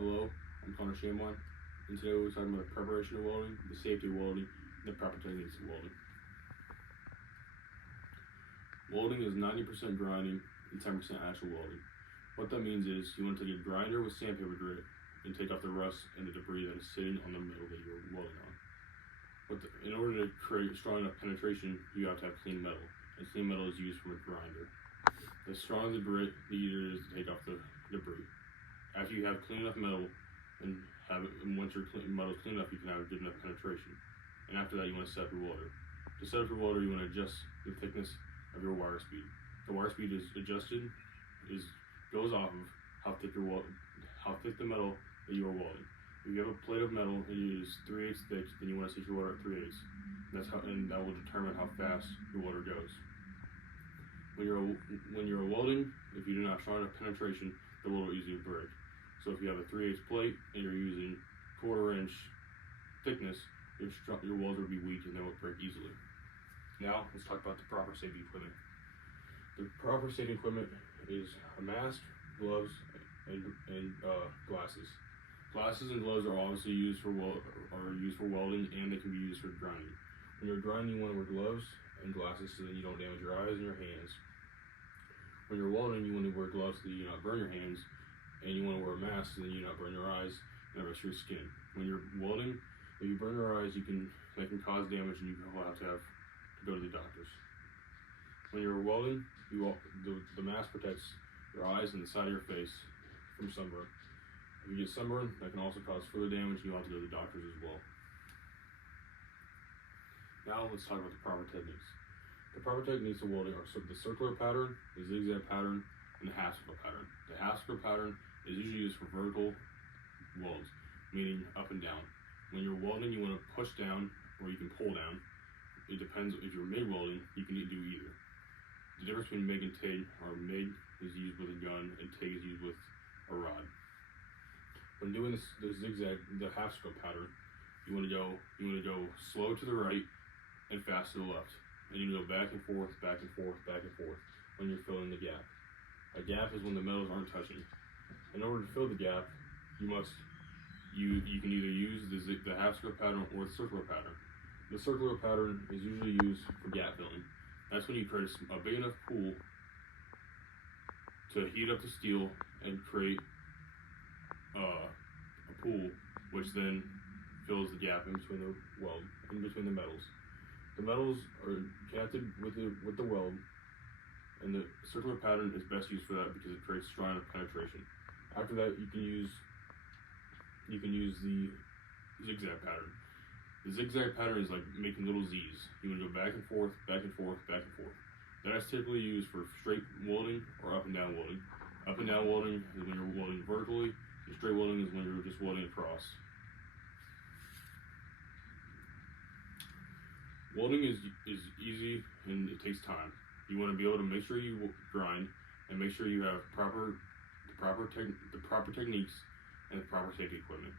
Hello, I'm Connor Shamon, and today we're talking about the preparation of welding, the safety of welding, and the proper techniques of welding. Welding is 90% grinding and 10% actual welding. What that means is you want to take a grinder with sandpaper grit and take off the rust and the debris that is sitting on the metal that you're welding on. In order to create strong enough penetration, you have to have clean metal, and clean metal is used from a grinder. The stronger the grit, the easier it is to take off the debris. After you have clean enough metal, once your metal is clean enough, you can have a good enough penetration. And after that, you want to set up your welder. To set up your welder, you want to adjust the thickness of your wire speed. The wire speed is adjusted, goes off of how thick the metal that you are welding. If you have a plate of metal and it is 3/8 thick, then you want to set your welder at 3/8. And that will determine how fast your welder goes. When you're welding, if you do not have strong enough penetration, the welder will easily break. So if you have a 3/8 plate and you're using 1/4 inch thickness, your welder will be weak and they will break easily. Now let's talk about the proper safety equipment. The proper safety equipment is a mask, gloves, and glasses. Glasses and gloves are obviously used for welding, and they can be used for grinding. When you're grinding, you want to wear gloves and glasses so that you don't damage your eyes and your hands. When you're welding, you want to wear gloves so that you do not burn your hands, and you want to wear a mask so that you do not burn your eyes and the rest of your skin. When you're welding, if you burn your eyes, that can cause damage, and you will have to go to the doctors. When you're welding, the mask protects your eyes and the side of your face from sunburn. If you get sunburn, that can also cause further damage, and you'll have to go to the doctors as well. Now let's talk about the proper techniques. The proper techniques of welding are the circular pattern, the zigzag pattern, and the half circle pattern. The half circle pattern is usually used for vertical welds, meaning up and down. When you're welding, you want to push down or you can pull down. It depends. If you're MIG welding, you can do either. The difference between MIG and TIG are MIG is used with a gun and TIG is used with a rod. When doing the half circle pattern, you want to go slow to the right and fast to the left. And you go back and forth, back and forth, back and forth when you're filling the gap. A gap is when the metals aren't touching. In order to fill the gap, you can either use the half circle pattern or the circular pattern. The circular pattern is usually used for gap filling. That's when you create a big enough pool to heat up the steel and create a pool, which then fills the gap in between the metals. The metals are connected with the weld, and the circular pattern is best used for that because it creates strong enough penetration. After that, you can use the zigzag pattern. The zigzag pattern is like making little Z's. You want to go back and forth, back and forth, back and forth. That is typically used for straight welding or up and down welding. Up and down welding is when you're welding vertically, and straight welding is when you're just welding across. Welding is easy and it takes time. You want to be able to make sure you grind and make sure you have the proper techniques and the proper safety equipment.